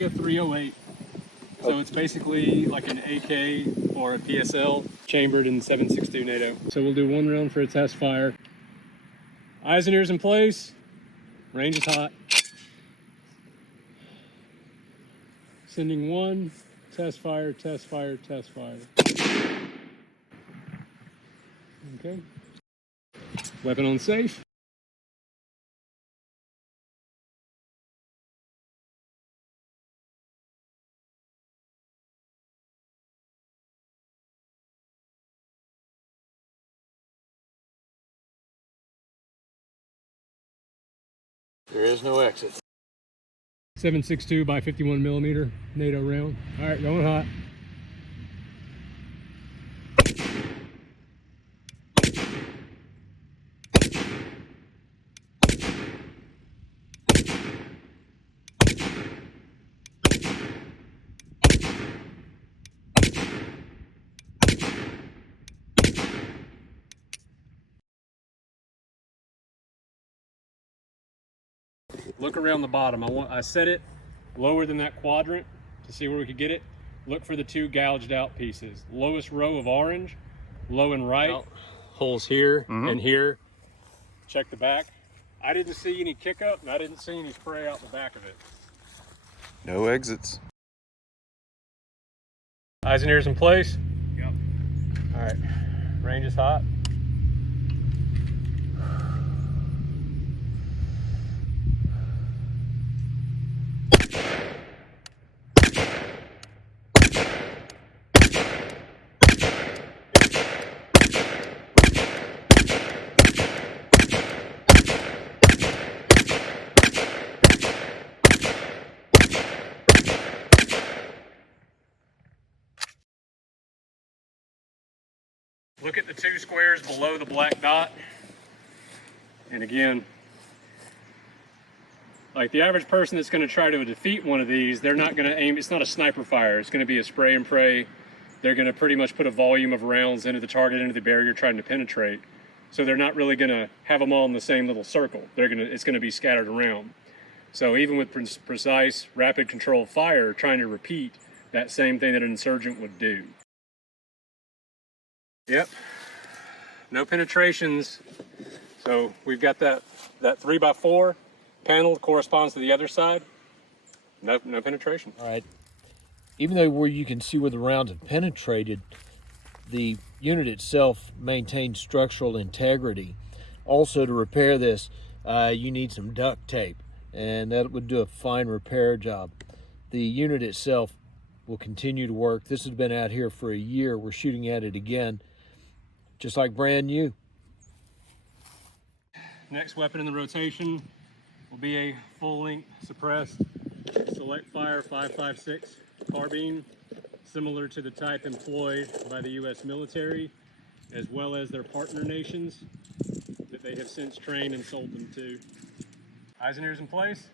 A 308. So it's basically like an AK or a PSL chambered in 7.62 NATO. So we'll do one round for a test fire. Eyes and ears in place. Range is hot. Sending one. Test fire, test fire, test fire. Okay. Weapon on safe. There is no exit. 7.62 by 51 millimeter NATO round. All right, going hot. Look around the bottom. I set it lower than that quadrant to see where we could get it. Look for the two gouged out pieces. Lowest row of orange, low and right. Well, holes here and here. Check the back. I didn't see any kick up and I didn't see any spray out the back of it. No exits. Eyes and ears in place. Yep. All right, range is hot. Look at the two squares below the black dot. And again, like the average person that's going to try to defeat one of these, they're not going to aim, it's not a sniper fire, it's going to be a spray and pray. They're going to pretty much put a volume of rounds into the target, into the barrier trying to penetrate. So they're not really going to have them all in the same little circle. It's going to be scattered around. So even with precise, rapid controlled fire, trying to repeat that same thing that an insurgent would do. Yep, no penetrations. So we've got that 3x4 panel corresponds to the other side. No penetration. All right. Even though where you can see where the rounds have penetrated, the unit itself maintains structural integrity. Also, to repair this, you need some duct tape, and that would do a fine repair job. The unit itself will continue to work. This has been out here for a year. We're shooting at it again, just like brand new. Next weapon in the rotation will be a full-length suppressed select fire 5.56 carbine, similar to the type employed by the U.S. military, as well as their partner nations that they have since trained and sold them to. Eyes and ears in place.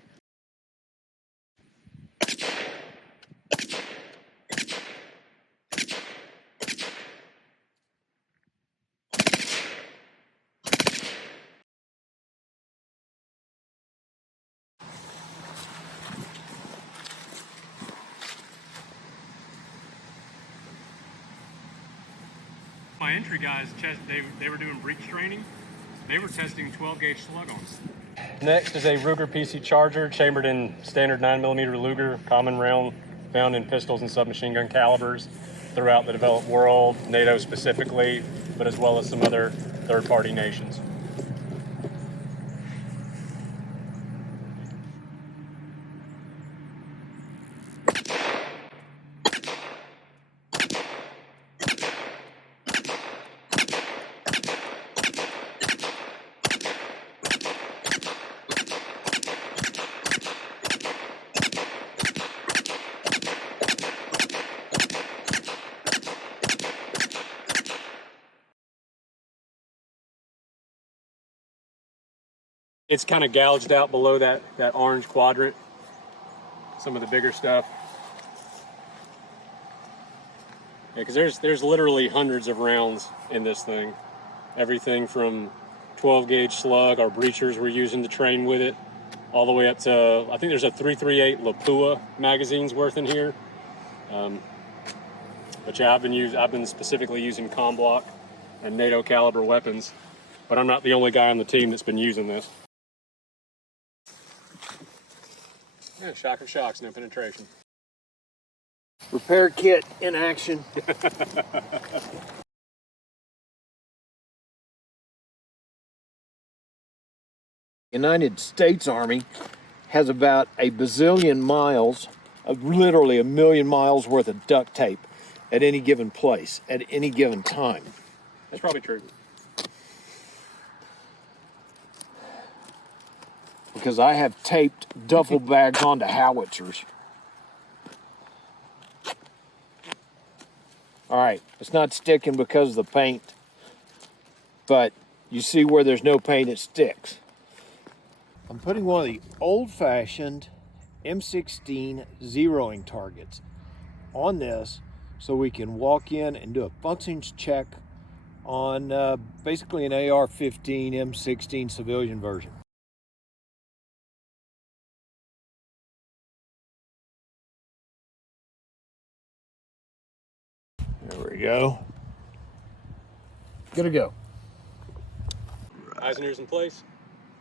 My entry guys, they were doing breech training. They were testing 12-gauge slug-ons. Next is a Ruger PC Charger, chambered in standard 9mm Luger, common round found in pistols and submachine gun calibers throughout the developed world, NATO specifically, but as well as some other third-party nations. It's kind of gouged out below that orange quadrant, some of the bigger stuff. Yeah, because there's literally hundreds of rounds in this thing. Everything from 12-gauge slug, our breachers were using to train with it, all the way up to, I think there's a 338 Lapua magazine's worth in here. But yeah, I've been specifically using com block and NATO caliber weapons, but I'm not the only guy on the team that's been using this. Yeah, shocker shocks, no penetration. Repair kit in action. United States Army has about a bazillion miles, literally a million miles worth of duct tape at any given place, at any given time. That's probably true. Because I have taped duffel bags onto howitzers. All right, it's not sticking because of the paint, but you see where there's no paint, it sticks. I'm putting one of the old-fashioned M16 zeroing targets on this so we can walk in and do a functions check on basically an AR-15 M16 civilian version. There we go. Good to go. Eyes and ears in place.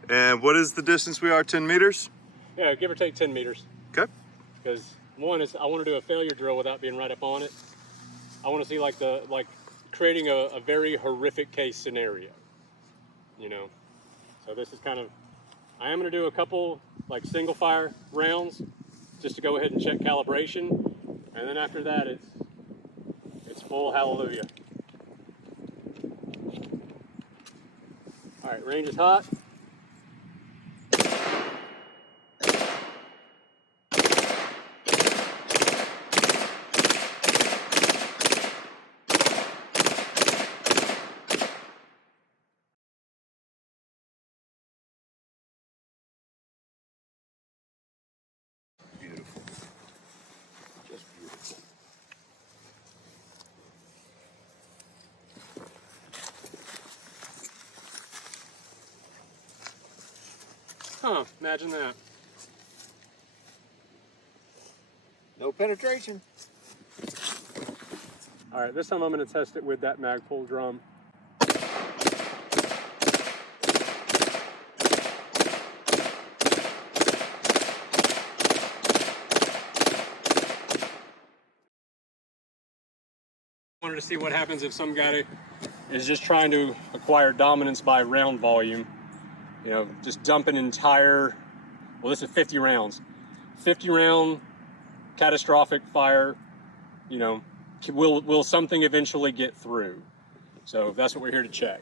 And what is the distance we are, 10 meters? Yeah, give or take 10 meters. Okay. Because one is I want to do a failure drill without being right up on it. I want to see like creating a very horrific case scenario. You know. So this is kind of, I am going to do a couple like single fire rounds just to go ahead and check calibration, and then after that it's full hallelujah. All right, range is hot. Beautiful. Just beautiful. Huh, imagine that. No penetration. All right, this time I'm going to test it with that Magpul drum. Wanted to see what happens if some guy is just trying to acquire dominance by round volume. You know, just dump an entire, well, this is 50 rounds. 50 round catastrophic fire, you know, will something eventually get through? So that's what we're here to check.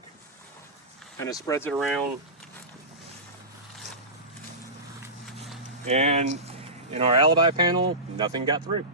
Kind of spreads it around. And in our alibi panel, nothing got through.